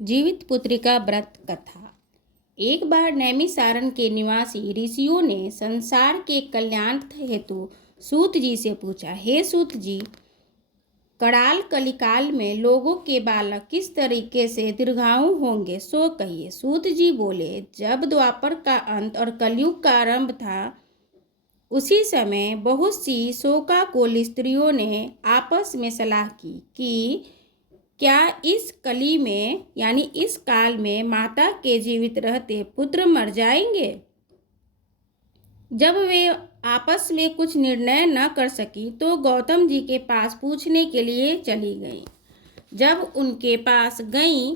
जीवित पुत्री का व्रत कथा। एक बार नैमिषारण्य के निवासी ऋषियों ने संसार के कल्याण हेतु सूत जी से पूछा, हे सूत जी, कराल कलिकाल में लोगों के बालक किस तरीके से दीर्घायु होंगे, सो कहिए। सूत जी बोले, जब द्वापर का अंत और कलयुग का आरंभ था, उसी समय बहुत सी शोकाकुल स्त्रियों ने आपस में सलाह की कि क्या इस कली में यानी इस काल में माता के जीवित रहते पुत्र मर जाएंगे। जब वे आपस में कुछ निर्णय न कर सकी तो गौतम जी के पास पूछने के लिए चली गई। जब उनके पास गई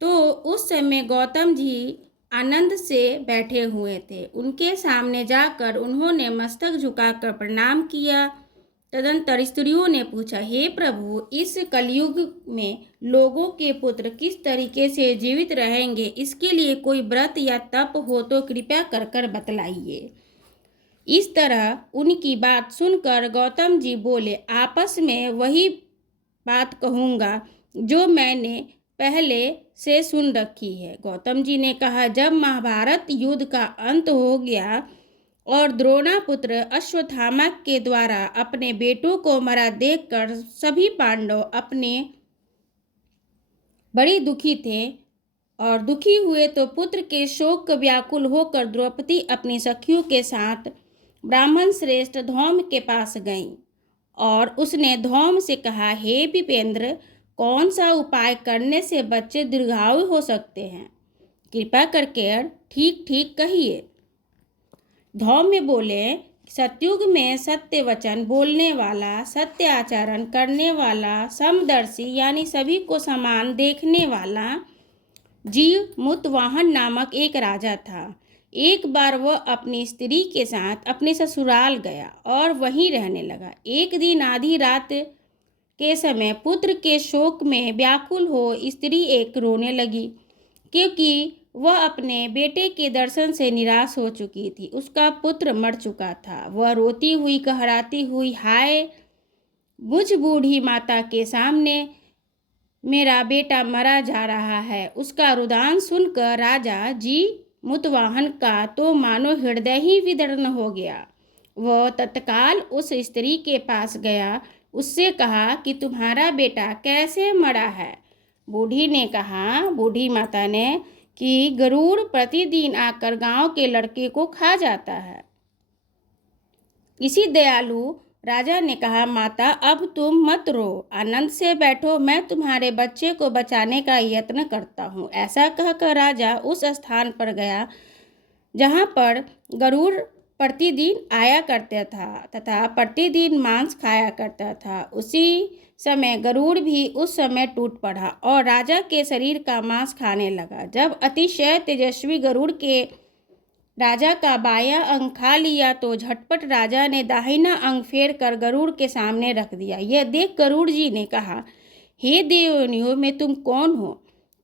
तो उस समय गौतम जी आनंद से बैठे हुए थे। उनके सामने जाकर उन्होंने मस्तक झुकाकर प्रणाम किया। तदंतर स्त्रियों ने पूछा, हे प्रभु, इस कलयुग में लोगों के पुत्र किस तरीके से जीवित रहेंगे, इसके लिए कोई व्रत या तप हो तो कृपया कर कर बतलाइए। इस तरह उनकी बात सुनकर गौतम जी बोले, आपस में वही बात कहूँगा जो मैंने पहले से सुन रखी है। गौतम जी ने कहा, जब महाभारत युद्ध का अंत हो गया और द्रोणापुत्र अश्वत्थामा के द्वारा अपने बेटों को मरा देखकर सभी पांडव अपने बड़ी दुखी थे और दुखी हुए तो पुत्र के शोक व्याकुल होकर द्रौपदी अपनी सखियों के साथ ब्राह्मण श्रेष्ठ धौम के पास गईं और उसने धौम से कहा, हे विपेंद्र, कौन सा उपाय करने से बच्चे दीर्घायु हो सकते हैं, कृपा करके ठीक ठीक कहिए। धौम में बोले, सतयुग में सत्य वचन बोलने वाला, सत्य आचरण करने वाला, समदर्शी यानी सभी को समान देखने वाला जीव मुतवाहन नामक एक राजा था। एक बार वह अपनी स्त्री के साथ अपने ससुराल गया और वहीं रहने लगा। एक दिन आधी रात के समय पुत्र के शोक में व्याकुल हो स्त्री एक रोने लगी, क्योंकि वह अपने बेटे के दर्शन से निराश हो चुकी थी। उसका पुत्र मर चुका था। वह रोती हुई कहराती हुई, हाय मुझ बूढ़ी माता के सामने मेरा बेटा मरा जा रहा है। उसका रुदान सुनकर राजा जी मुतवाहन का तो मानो हृदय ही विदीर्ण हो गया। वह तत्काल उस स्त्री के पास गया, उससे कहा कि तुम्हारा बेटा कैसे मरा है। बूढ़ी माता ने कि गरुड़ प्रतिदिन आकर गांव के लड़के को खा जाता है। इसी दयालु राजा ने कहा, माता अब तुम मत रो, आनंद से बैठो, मैं तुम्हारे बच्चे को बचाने का यत्न करता हूँ। ऐसा कहकर राजा उस स्थान पर गया जहाँ पर गरुड़ प्रतिदिन आया करता था तथा प्रतिदिन मांस खाया करता था। उसी समय गरुड़ भी उस समय टूट पड़ा और राजा के शरीर का मांस खाने लगा। जब अतिशय तेजस्वी गरुड़ के राजा का बायां अंग खा लिया तो झटपट राजा ने दाहिना अंग फेर कर गरुड़ के सामने रख दिया। यह देख गरुड़ जी ने कहा, हे देवनियों में तुम कौन हो?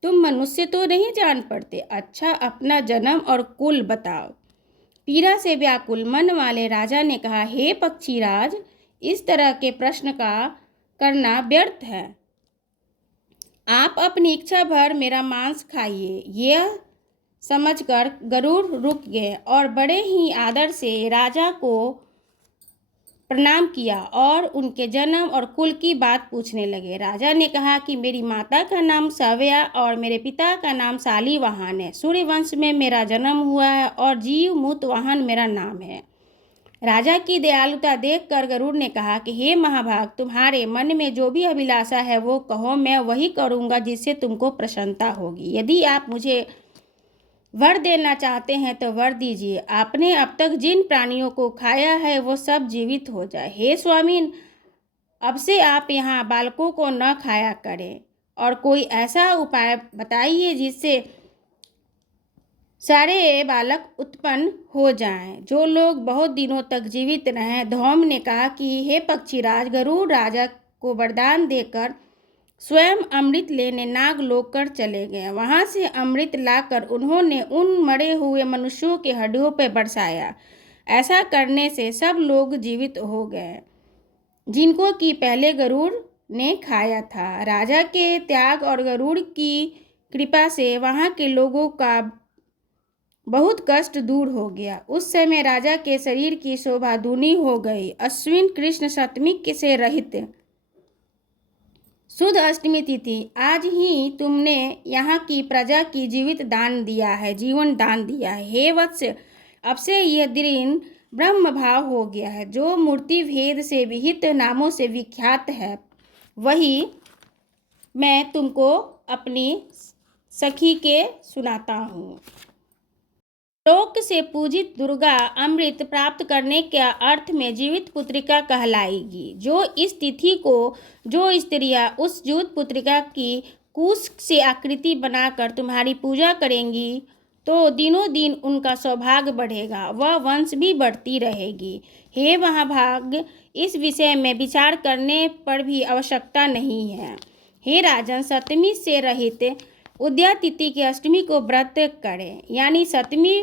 तुम मनुष्य तो नहीं जान पड़ते। अच्छा, अपना जन्म और कुल बताओ। पीड़ा से व्याकुल मन वाले राजा ने कहा, हे पक्षीराज, इस तरह के प्रश्न का करना व्यर्थ है। आप अपनी इच्छा भर मेरा मांस खाइए। यह समझकर गरुड़ रुक गए और बड़े ही आदर से राजा को प्रणाम किया और उनके जन्म और कुल की बात पूछने लगे। राजा ने कहा कि मेरी माता का नाम सव्या और मेरे पिता का नाम शालिवाहन है। सूर्यवंश में मेरा जन्म हुआ है और जीव मुतवाहन मेरा नाम है। राजा की दयालुता देखकर गरुड़ ने कहा कि हे महाभाग, तुम्हारे मन में जो भी अभिलाषा है वो कहो, मैं वही करूँगा जिससे तुमको प्रसन्नता होगी। यदि आप मुझे वर देना चाहते हैं तो वर दीजिए। आपने अब तक जिन प्राणियों को खाया है वो सब जीवित हो जाए। हे स्वामीन, अब से आप यहाँ बालकों को न खाया करें और कोई ऐसा उपाय बताइए जिससे सारे बालक उत्पन्न हो जाएं, जो लोग बहुत दिनों तक जीवित रहें। धौम ने कहा कि हे पक्षीराज, गरुड़ राजा को वरदान देकर स्वयं अमृत लेने नागलोक कर चले गए। वहां से अमृत लाकर उन्होंने उन मरे हुए मनुष्यों के हड्डियों पर बरसाया। ऐसा करने से सब लोग जीवित हो गए जिनको कि पहले गरुड़ ने खाया था। राजा के त्याग और गरुड़ की कृपा से वहाँ के लोगों का बहुत कष्ट दूर हो गया। उस समय राजा के शरीर की शोभा दूनी हो गई। अश्विन कृष्ण सप्तमी से रहित शुद्ध अष्टमी तिथि। आज ही तुमने यहाँ की प्रजा की जीवन दान दिया है। हे वत्स, अब से यह दिन ब्रह्म भाव हो गया है। जो मूर्ति भेद से विहित नामों से विख्यात है, वही मैं तुमको अपनी सखी के सुनाता हूँ। लोक से पूजित दुर्गा अमृत प्राप्त करने के अर्थ में जीवित पुत्रिका कहलाएगी। जो इस तिथि को जो स्त्रियां उस जीवित पुत्रिका की कुश से आकृति बनाकर तुम्हारी पूजा करेंगी, तो दिनों दिन उनका सौभाग्य बढ़ेगा, वह वंश भी बढ़ती रहेगी। हे महाभाग, इस विषय में विचार करने पर भी आवश्यकता नहीं है। हे राजन, सप्तमी से रहित उदया तिथि की अष्टमी को व्रत करें, यानी सप्तमी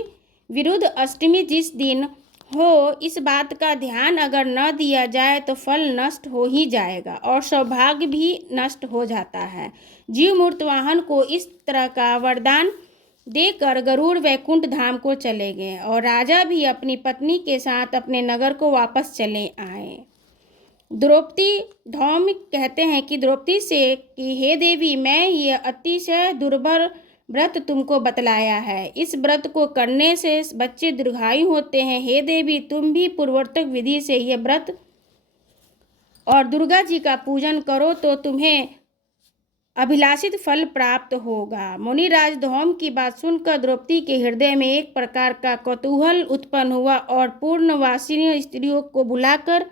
विरुद्ध अष्टमी जिस दिन हो, इस बात का ध्यान अगर न दिया जाए तो फल नष्ट हो ही जाएगा और सौभाग्य भी नष्ट हो जाता है। जीव मूर्त वाहन को इस तरह का वरदान देकर गरुड़ वैकुंठ धाम को चले गए और राजा भी अपनी पत्नी के साथ अपने नगर को वापस चले आए। द्रौपदी धौम कहते हैं कि द्रौपदी से कि हे देवी, मैं ये अतिशय दुर्भर व्रत तुमको बतलाया है। इस व्रत को करने से बच्चे दीर्घायु होते हैं। हे देवी, तुम भी पूर्वोक्त विधि से यह व्रत और दुर्गा जी का पूजन करो तो तुम्हें अभिलाषित फल प्राप्त होगा। मुनिराज धौम की बात सुनकर द्रौपदी के हृदय में एक प्रकार का कौतूहल उत्पन्न हुआ और पूर्णवासिनी स्त्रियों को बुलाकर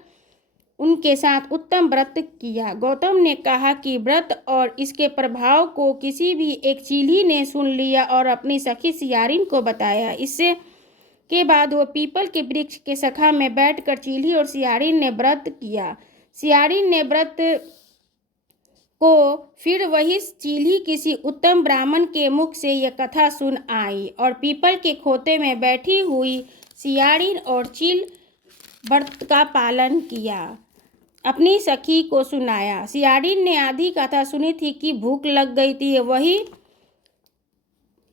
उनके साथ उत्तम व्रत किया। गौतम ने कहा कि व्रत और इसके प्रभाव को किसी भी एक चीली ने सुन लिया और अपनी सखी सियारिन को बताया। इससे के बाद वो पीपल के वृक्ष के शाखा में बैठकर चीली और सियारिन ने व्रत किया। सियारिन ने व्रत को फिर वही चीली किसी उत्तम ब्राह्मण के मुख से यह कथा सुन आई और पीपल के खोते में बैठी हुई सियारिन और चील व्रत का पालन किया, अपनी सखी को सुनाया। सियारिन ने आधी कथा सुनी थी कि भूख लग गई थी वही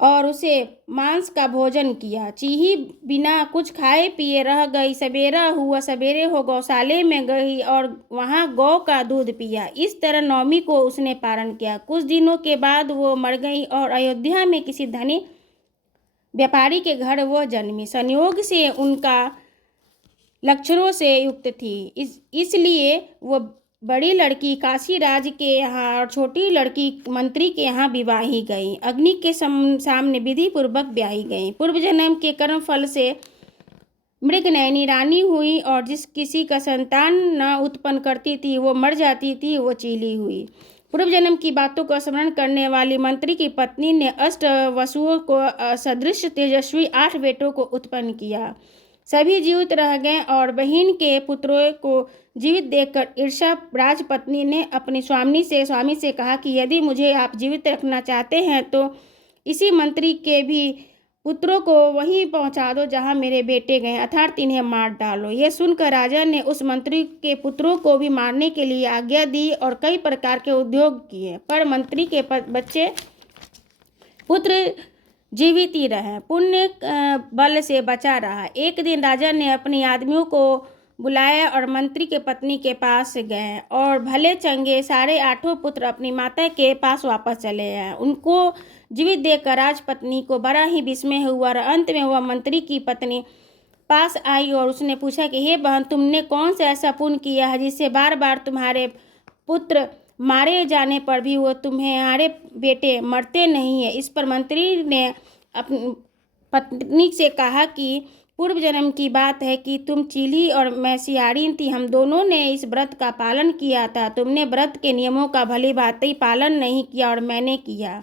और उसे मांस का भोजन किया। चीही बिना कुछ खाए पिए रह गई। सवेरे हो गौशाले में गई और वहां गौ का दूध पिया। इस तरह नवमी को उसने पारण किया। कुछ दिनों के बाद वो मर गई और अयोध्या में किसी धनी व्यापारी के घर वह जन्मी। संयोग से उनका लक्षणों से युक्त थी, इसलिए वो बड़ी लड़की काशीराज के यहाँ और छोटी लड़की मंत्री के यहाँ विवाही गई। अग्नि के सामने विधि पूर्वक ब्याही गई। पूर्व जन्म के कर्म फल से मृगनयनी रानी हुई और जिस किसी का संतान न उत्पन्न करती थी वो मर जाती थी, वो चीली हुई। पूर्व जन्म की बातों का स्मरण करने वाली मंत्री की पत्नी ने अष्ट वसुओं को सदृश तेजस्वी 8 बेटों को उत्पन्न किया। सभी जीवित रह गए और बहन के पुत्रों को जीवित देखकर ईर्षा राजपत्नी ने अपनी स्वामी से कहा कि यदि मुझे आप जीवित रखना चाहते हैं तो इसी मंत्री के भी पुत्रों को वहीं पहुंचा दो जहां मेरे बेटे गए, अर्थात इन्हें मार डालो। यह सुनकर राजा ने उस मंत्री के पुत्रों को भी मारने के लिए आज्ञा दी और कई प्रकार के उद्योग किए, पर मंत्री के बच्चे पुत्र जीवित ही रहे, पुण्य बल से बचा रहा। एक दिन राजा ने अपनी आदमियों को बुलाया और मंत्री के पत्नी के पास गए और भले चंगे सारे 8 पुत्र अपनी माता के पास वापस चले आए। उनको जीवित देखकर राजपत्नी को बड़ा ही विस्मय हुआ और अंत में वह मंत्री की पत्नी पास आई और उसने पूछा कि हे बहन, तुमने कौन सा ऐसा पुण्य किया है जिससे बार बार तुम्हारे पुत्र मारे जाने पर भी वो तुम्हारे बेटे मरते नहीं है। इस पर मंत्री ने अपनी पत्नी से कहा कि पूर्व जन्म की बात है कि तुम चीली और मैं सियारिन थी, हम दोनों ने इस व्रत का पालन किया था। तुमने व्रत के नियमों का भली भांति पालन नहीं किया और मैंने किया।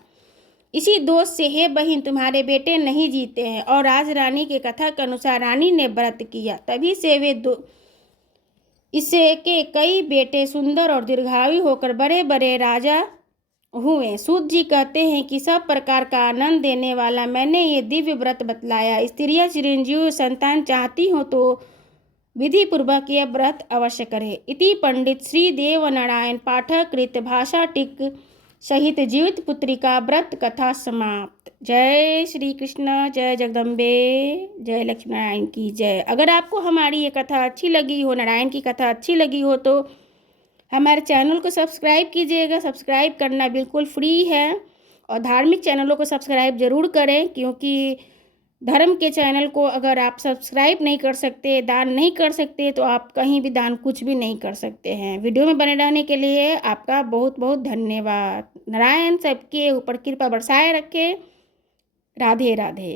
इसी दोष से हे बहन, तुम्हारे बेटे नहीं जीते हैं। और राजरानी के कथा के अनुसार रानी ने व्रत किया, तभी से वे इससे के कई बेटे सुंदर और दीर्घायु होकर बड़े बड़े राजा हुए। सूत जी कहते हैं कि सब प्रकार का आनंद देने वाला मैंने ये दिव्य व्रत बतलाया। स्त्रियां चिरंजीव संतान चाहती हो तो विधि पूर्वक यह व्रत अवश्य करे। इति पंडित श्री देव नारायण पाठक कृत भाषा टिक सहित जीवित पुत्री का व्रत कथा समाप्त। जय श्री कृष्ण, जय जगदम्बे, जय लक्ष्मी नारायण की जय। अगर आपको हमारी ये कथा अच्छी लगी हो, नारायण की कथा अच्छी लगी हो, तो हमारे चैनल को सब्सक्राइब कीजिएगा। सब्सक्राइब करना बिल्कुल फ्री है और धार्मिक चैनलों को सब्सक्राइब ज़रूर करें, क्योंकि धर्म के चैनल को अगर आप सब्सक्राइब नहीं कर सकते, दान नहीं कर सकते, तो आप कहीं भी दान कुछ भी नहीं कर सकते हैं। वीडियो में बने रहने के लिए आपका बहुत बहुत धन्यवाद। नारायण सबके ऊपर कृपा बरसाए रखे। राधे राधे।